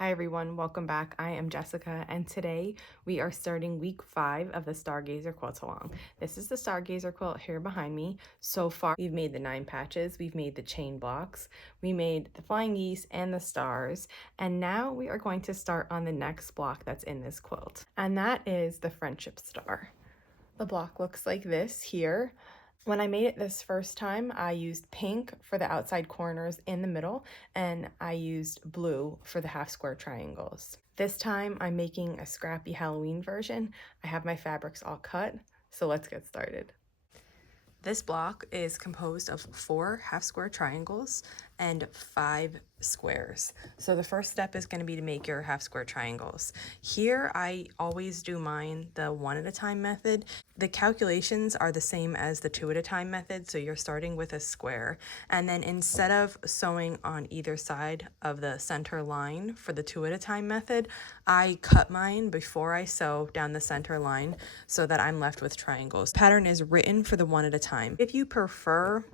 Hi everyone, welcome back. I am Jessica and today we are starting week 5 of the Stargazer Quilt along. This is the Stargazer quilt here behind me. So far we've made the 9 patches, we've made the chain blocks, we made the flying geese and the stars, and now we are going to start on the next block that's in this quilt, and that is the friendship star. The block looks like this here. When I made it this first time, I used pink for the outside corners in the middle, and I used blue for the half square triangles. This time I'm making a scrappy Halloween version. I have my fabrics all cut, so let's get started. This block is composed of 4 half square triangles and 5 squares. So the first step is going to be to make your half square triangles. Here I always do mine the 1 at a time method. The calculations are the same as the 2 at a time method, so you're starting with a square, and then instead of sewing on either side of the center line for the 2 at a time method, I cut mine before I sew down the center line so that I'm left with triangles. The pattern is written for the 1 at a time. If you prefer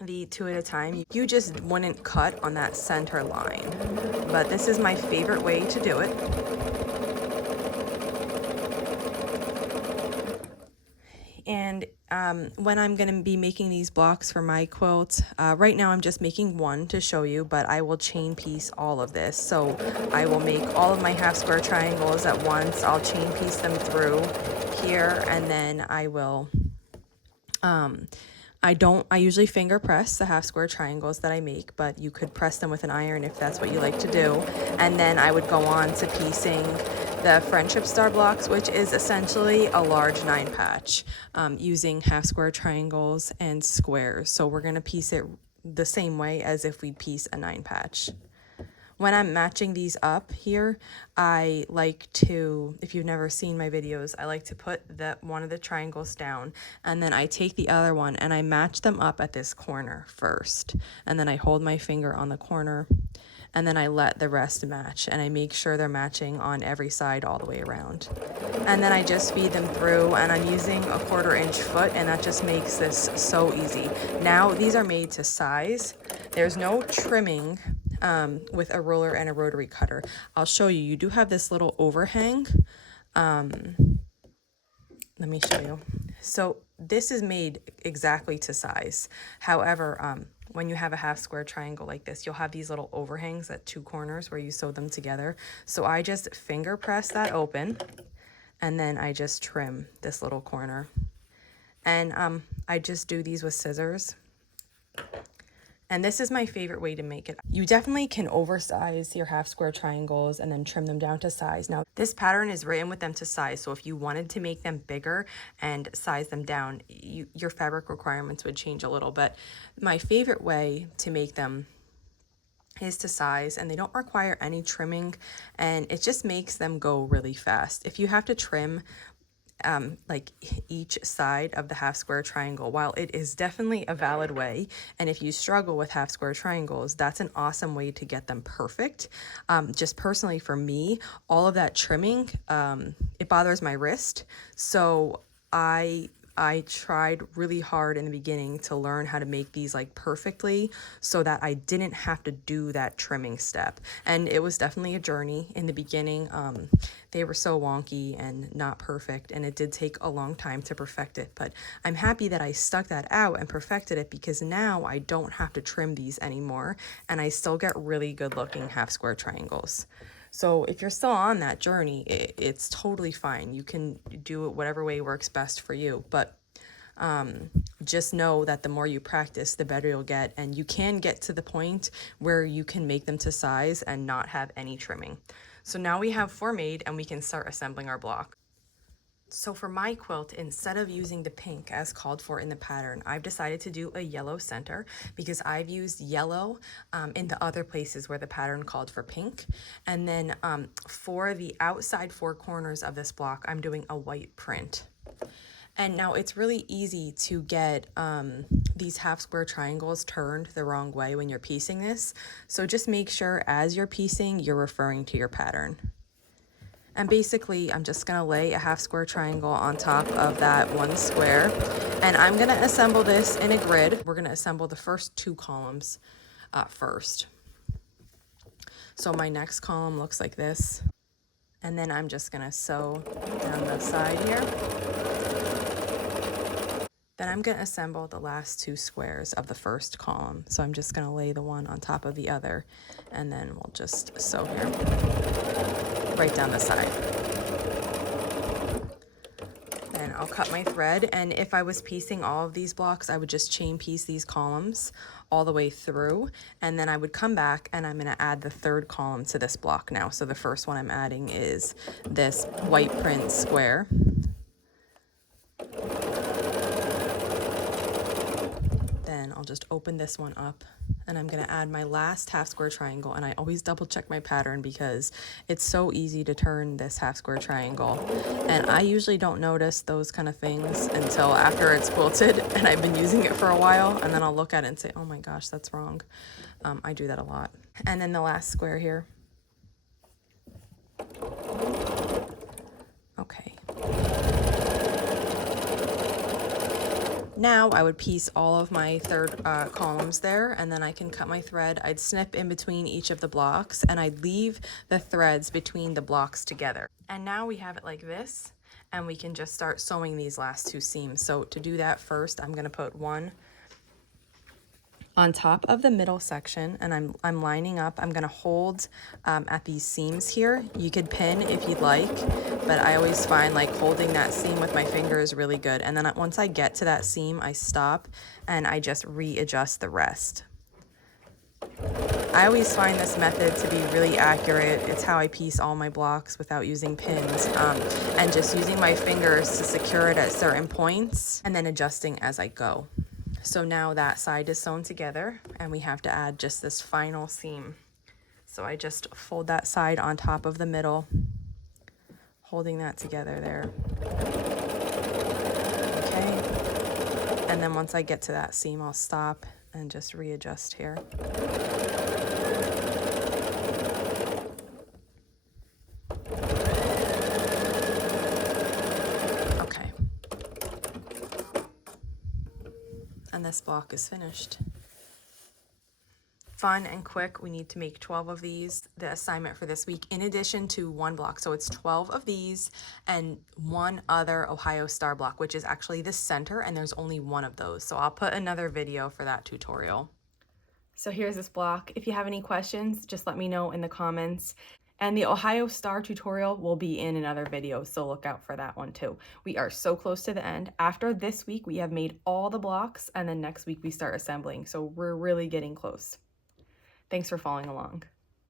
the 2 at a time, you just wouldn't cut on that center line, but this is my favorite way to do it. And when I'm going to be making these blocks for my quilt, right now I'm just making one to show you, but I will chain piece all of this. So I will make all of my half square triangles at once. I'll chain piece them through here, and then I will I usually finger press the half square triangles that I make, but you could press them with an iron if that's what you like to do. And then I would go on to piecing the friendship star blocks, which is essentially a large 9 patch, using half square triangles and squares. So we're going to piece it the same way as if we'd piece a 9 patch. When I'm matching these up here, I like to, if you've never seen my videos, I like to put one of the triangles down, and then I take the other one and I match them up at this corner first. And then I hold my finger on the corner, and then I let the rest match, and I make sure they're matching on every side all the way around. And then I just feed them through, and I'm using a 1/4 inch foot, and that just makes this so easy. Now these are made to size. There's no trimming with a ruler and a rotary cutter. I'll show you. You do have this little overhang. Let me show you. So this is made exactly to size. However, when you have a half square triangle like this, you'll have these little overhangs at 2 corners where you sew them together. So I just finger press that open, and then I just trim this little corner. And I just do these with scissors. And this is my favorite way to make it. You definitely can oversize your half square triangles and then trim them down to size. Now, this pattern is written with them to size, so if you wanted to make them bigger and size them down, your fabric requirements would change a little. But my favorite way to make them is to size, and they don't require any trimming, and it just makes them go really fast. If you have to trim like each side of the half square triangle, while it is definitely a valid way, and if you struggle with half square triangles, that's an awesome way to get them perfect. Just personally for me, all of that trimming, it bothers my wrist, so I tried really hard in the beginning to learn how to make these like perfectly so that I didn't have to do that trimming step. And it was definitely a journey in the beginning. They were so wonky and not perfect, and it did take a long time to perfect it. But I'm happy that I stuck that out and perfected it, because now I don't have to trim these anymore, and I still get really good looking half square triangles. So if you're still on that journey, it's totally fine. You can do it whatever way works best for you. But just know that the more you practice, the better you'll get. And you can get to the point where you can make them to size and not have any trimming. So now we have 4 made, and we can start assembling our block. So for my quilt, instead of using the pink as called for in the pattern, I've decided to do a yellow center, because I've used yellow in the other places where the pattern called for pink. And then for the outside 4 corners of this block, I'm doing a white print. And now it's really easy to get these half square triangles turned the wrong way when you're piecing this. So just make sure as you're piecing, you're referring to your pattern. And basically, I'm just gonna lay a half square triangle on top of that 1 square, and I'm gonna assemble this in a grid. We're gonna assemble the first 2 columns first. So my next column looks like this. And then I'm just gonna sew down the side here. Then I'm gonna assemble the last 2 squares of the first column. So I'm just gonna lay the one on top of the other, and then we'll just sew here, right down the side. Then I'll cut my thread, and if I was piecing all of these blocks, I would just chain piece these columns all the way through, and then I would come back and I'm gonna add the third column to this block now. So the first one I'm adding is this white print square. Then I'll just open this one up, and I'm gonna add my last half square triangle, and I always double check my pattern because it's so easy to turn this half square triangle. And I usually don't notice those kind of things until after it's quilted and I've been using it for a while, and then I'll look at it and say, oh my gosh, that's wrong. I do that a lot. And then the last square here. Okay. Now I would piece all of my third columns there, and then I can cut my thread. I'd snip in between each of the blocks, and I'd leave the threads between the blocks together. And now we have it like this, and we can just start sewing these last 2 seams. So to do that, first I'm gonna put one on top of the middle section, and I'm lining up. I'm gonna hold at these seams here. You could pin if you'd like, but I always find like holding that seam with my finger is really good. And then once I get to that seam, I stop and I just readjust the rest. I always find this method to be really accurate. It's how I piece all my blocks without using pins, and just using my fingers to secure it at certain points and then adjusting as I go. So now that side is sewn together, and we have to add just this final seam. So I just fold that side on top of the middle, holding that together there. Okay. And then once I get to that seam, I'll stop and just readjust here. And this block is finished. Fun and quick, we need to make 12 of these, the assignment for this week, in addition to 1 block. So it's 12 of these and 1 other Ohio Star block, which is actually the center, and there's only 1 of those. So I'll put another video for that tutorial. So here's this block. If you have any questions, just let me know in the comments. And the Ohio Star tutorial will be in another video, so look out for that one too. We are so close to the end. After this week, we have made all the blocks, and then next week we start assembling. So we're really getting close. Thanks for following along.